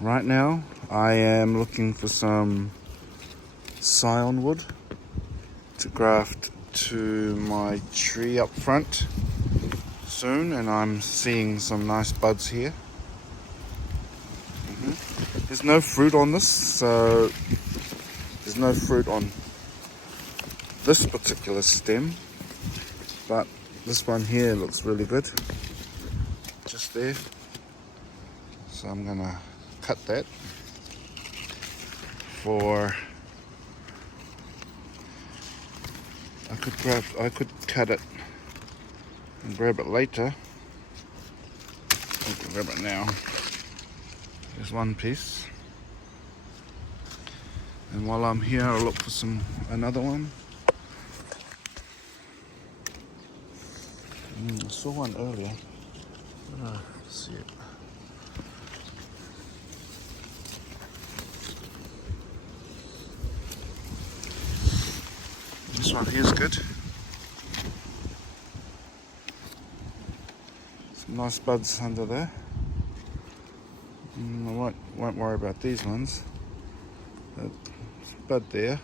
Right now I am looking for some scion wood to graft to my tree up front soon, and I'm seeing some nice buds here. There's no fruit on this, so there's no fruit on this particular stem, but this one here looks really good just there, so I'm gonna cut that for I could cut it and grab it later. I can grab it now. There's one piece, and while I'm here I'll look for another one. I saw one earlier. See it. This one here is good. Some nice buds under there. I won't worry about these ones. There's a bud there.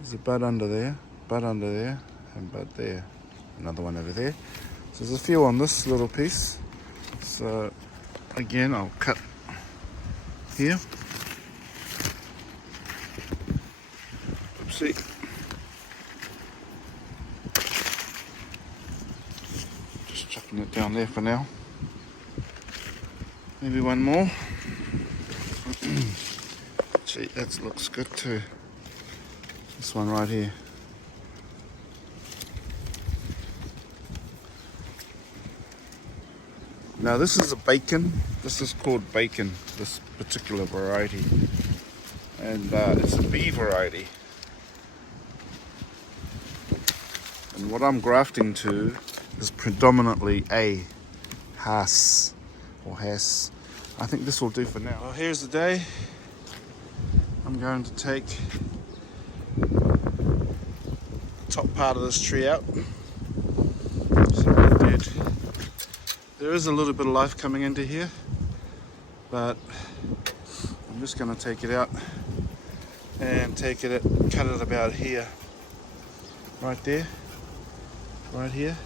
There's a bud under there, and bud there. Another one over there. So there's a few on this little piece. So again, I'll cut here. Oopsie. Just chucking it down there for now. Maybe one more. Gee, that looks good too. This one right here. Now this is a bacon. This is called bacon, this particular variety. And it's a B variety. And what I'm grafting to is predominantly A, Hass, or Hass. I think this will do for now. Well, here's the day. I'm going to take the top part of this tree out. So I did. There is a little bit of life coming into here, but I'm just going to take it out and cut it about here, right there, right here,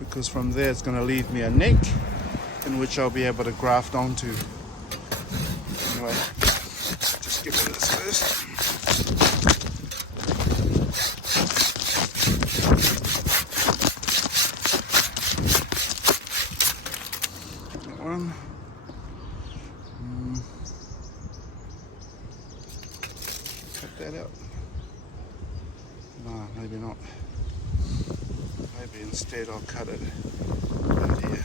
because from there it's going to leave me a neck in which I'll be able to graft onto. Anyway, just get rid of this first. One. Cut that out. No, maybe not. Maybe instead I'll cut it right here.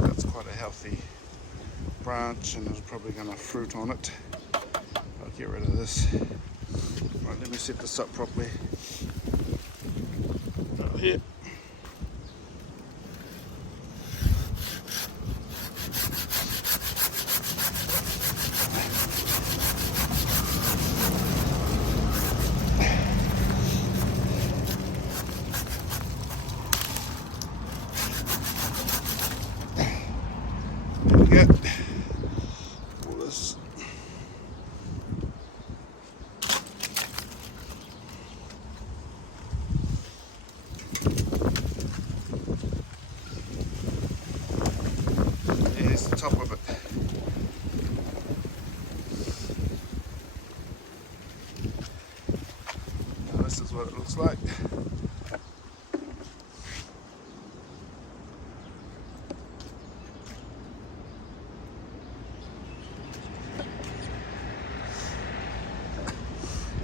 That's quite a healthy branch, and there's probably going to fruit on it. I'll get rid of this. Right, let me set this up properly. Right here. Get all this. Here's the top of it. Now this is what it looks like.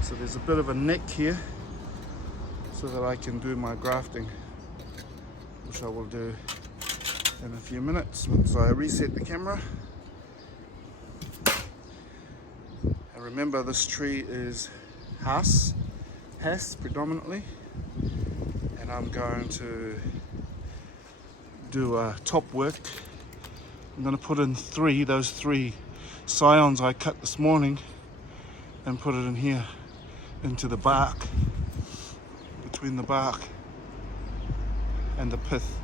So there's a bit of a neck here so that I can do my grafting, which I will do in a few minutes once I reset the camera. And remember, this tree is Hass predominantly, and I'm going to do top work. I'm going to put in those three scions I cut this morning, and put it in here, into the bark, between the bark and the pith.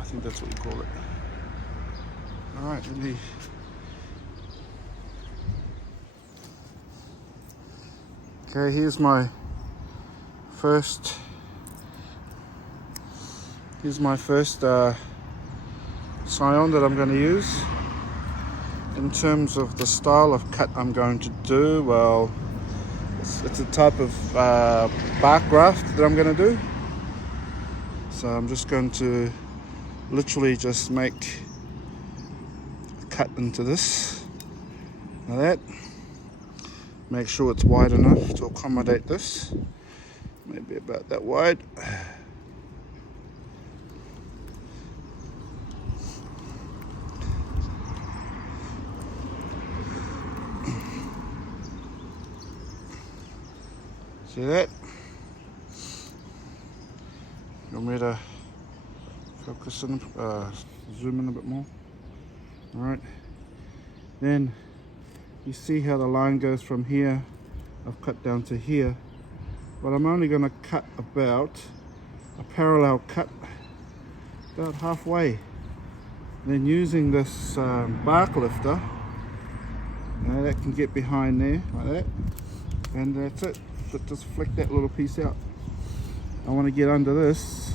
I think that's what you call it. All right, let me. Okay, here's my first. Here's my first scion that I'm going to use. In terms of the style of cut I'm going to do, well, it's a type of bark graft that I'm going to do. So I'm just going to literally just make a cut into this, like that. Make sure it's wide enough to accommodate this, maybe about that wide. See that? You want me to focus in, zoom in a bit more? Alright. Then you see how the line goes from here. I've cut down to here. But I'm only going to cut about a parallel cut about halfway. Then using this bark lifter, that can get behind there like that. And that's it. Just flick that little piece out. I want to get under this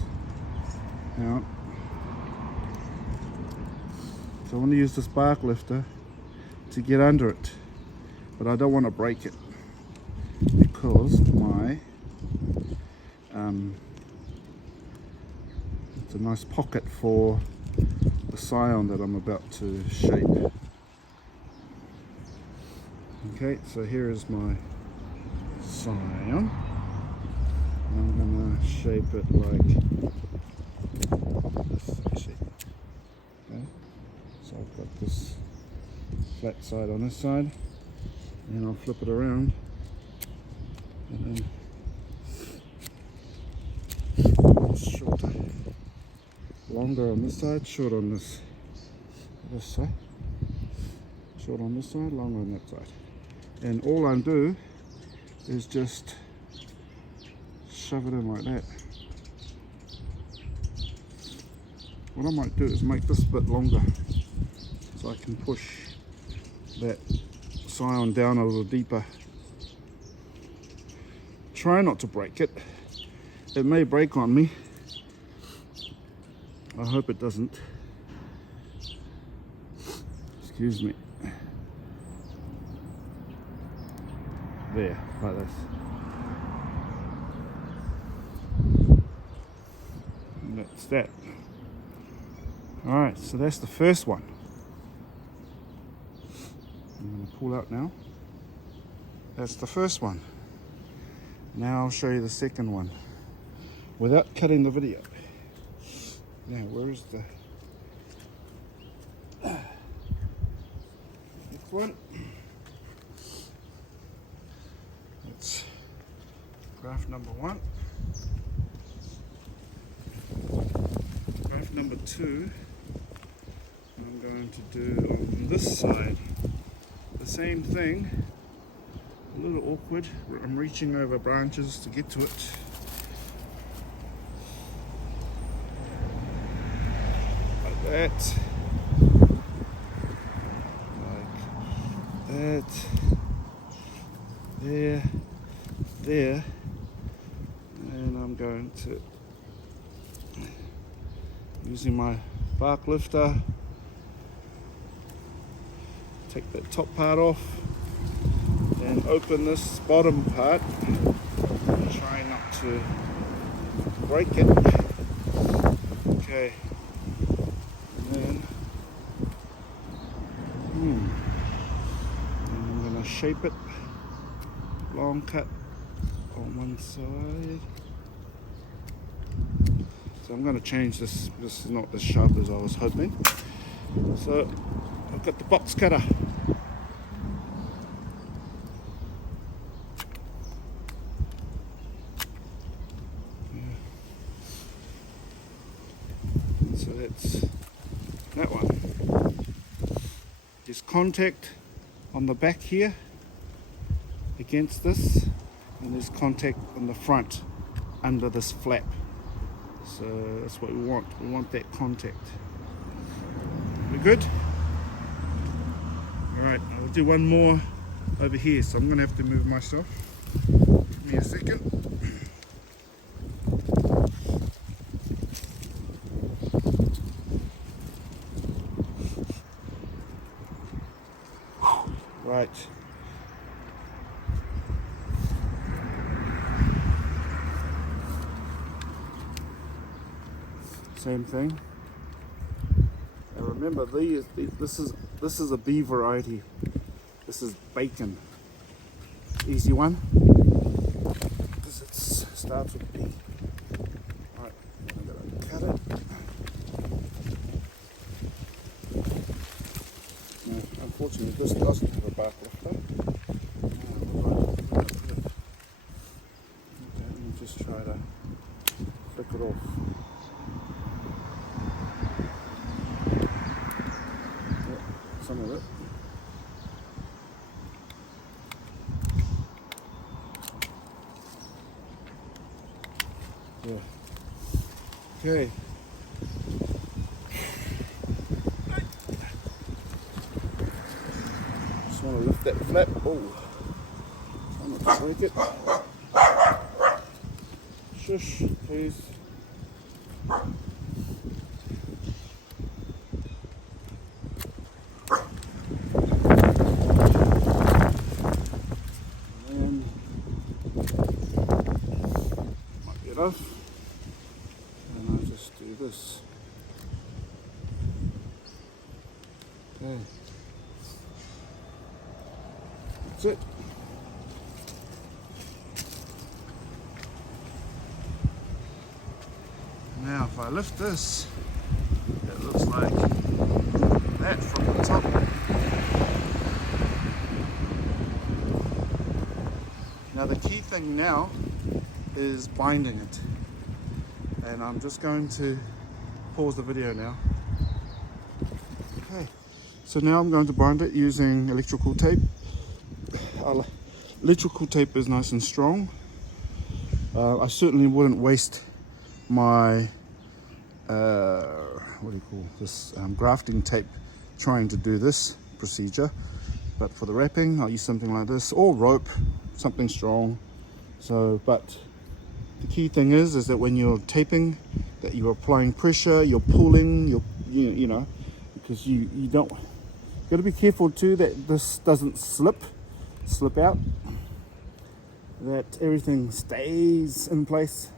now, so I want to use this bark lifter to get under it, but I don't want to break it because my it's a nice pocket for the scion that I'm about to shape. Okay, so here is my scion. I'm going to shape it like this. Okay. So I've got this flat side on this side, and I'll flip it around, and then short, longer on this side, short on this side, short on this side, longer on that side. And all I do is just shove it in like that. What I might do is make this bit longer so I can push that scion down a little deeper. Try not to break it. It may break on me. I hope it doesn't. Excuse me. There, like this. And that's that. Alright, so that's the first one. I'm going to pull out now. That's the first one. Now I'll show you the second one without cutting the video. Now, where's the next one? That's graft number one. Graft number two, I'm going to do on this side the same thing. A little awkward. I'm reaching over branches to get to it. Like that. Like that. There. There. And I'm going to, using my bark lifter, take that top part off and open this bottom part. Try not to break it. Okay. And then and I'm going to shape it. Long cut on one side. So I'm going to change this. This is not as sharp as I was hoping. So I've got the box cutter. So that's that one. There's contact on the back here against this, and there's contact on the front under this flap. So that's what we want. We want that contact. We good? Alright, I'll do one more over here, so I'm going to have to move myself. Give me a second. Right. Same thing. And remember, this is a B variety. This is bacon. Easy one. Because it starts with B. Right, I'm gonna cut it. No, unfortunately, this doesn't have a bark lifter. Let me just try to flick it off. Some of it. Yeah. Okay. Just want to lift that flap. Oh, try not to break it. Shush, please. Off, and I just do this. Okay, that's it. Now if I lift this, it looks like that from the top. Now the key thing now is binding it, and I'm just going to pause the video now. Okay, so now I'm going to bind it using electrical tape. Electrical tape is nice and strong. I certainly wouldn't waste my what do you call this, grafting tape trying to do this procedure, but for the wrapping I'll use something like this, or rope, something strong. So, but the key thing is that when you're taping, that you're applying pressure, you're pulling, you know, because you don't, you got to be careful too that this doesn't slip out, that everything stays in place.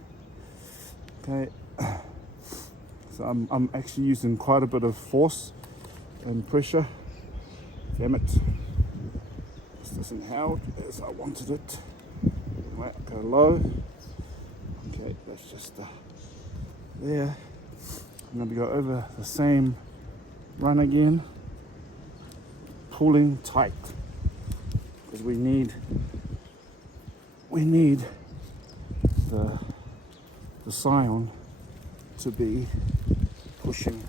Okay, so I'm actually using quite a bit of force and pressure. Damn it, this isn't how as I wanted it. Right, go low. Okay, that's just there. I'm going to go over the same run again, pulling tight, because we need the scion to be pushing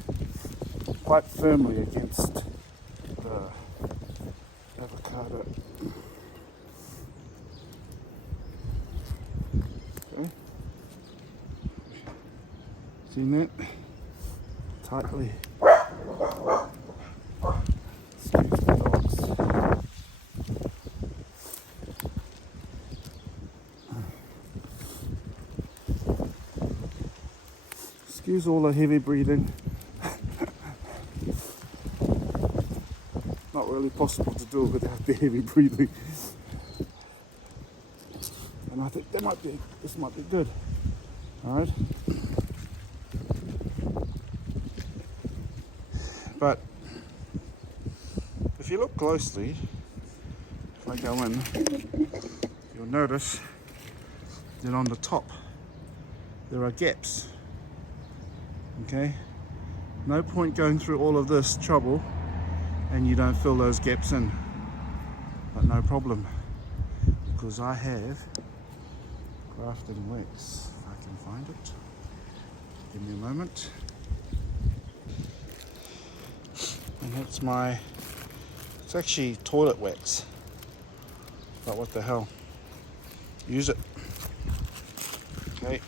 quite firmly against the avocado. Okay. Seen that? Tightly. Excuse the dogs. Excuse all the heavy breathing. Not really possible to do without the heavy breathing. And I think this might be good. Alright. But if you look closely, if I go in, you'll notice that on the top there are gaps. Okay? No point going through all of this trouble and you don't fill those gaps in. But no problem, because I have grafting wax. If I can find it. Give me a moment. And that's it's actually toilet wax. But what the hell? Use it. Okay.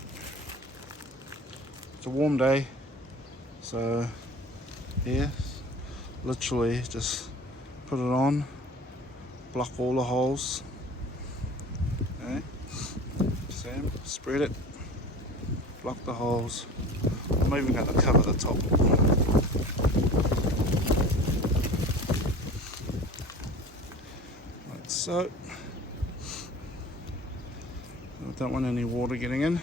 It's a warm day, so yeah, literally just put it on, block all the holes, okay? Same, spread it, block the holes. I'm even going to cover the top. Like so. I don't want any water getting in.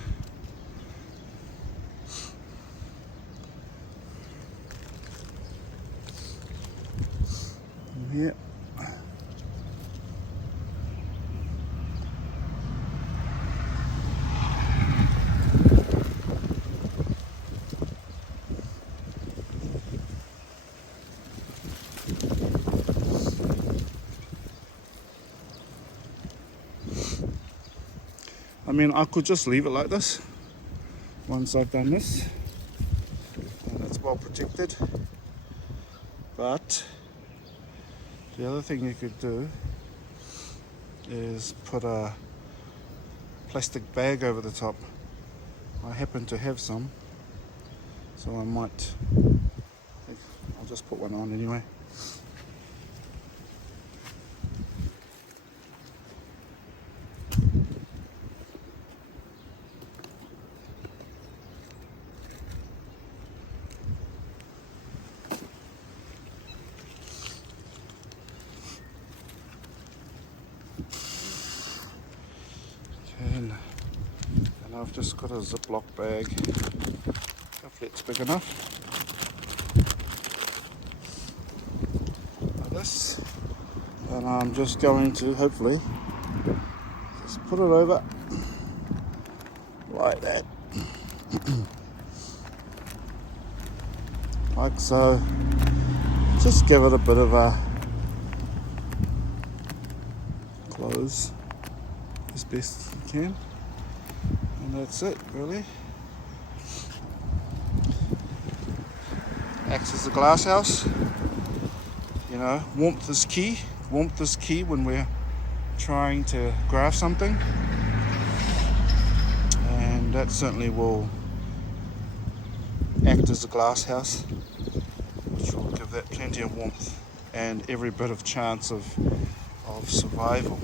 Here. I mean, I could just leave it like this once I've done this, and it's well protected. But the other thing you could do is put a plastic bag over the top. I happen to have some, so I might, I'll just put one on anyway. And I've just got a Ziploc bag. Hopefully it's big enough. Like this. And I'm just going to hopefully just put it over like that. Like so. Just give it a bit of a close as best you can. And that's it, really. Acts as a glass house. You know, warmth is key. Warmth is key when we're trying to graft something. And that certainly will act as a glass house, which will give that plenty of warmth and every bit of chance of survival.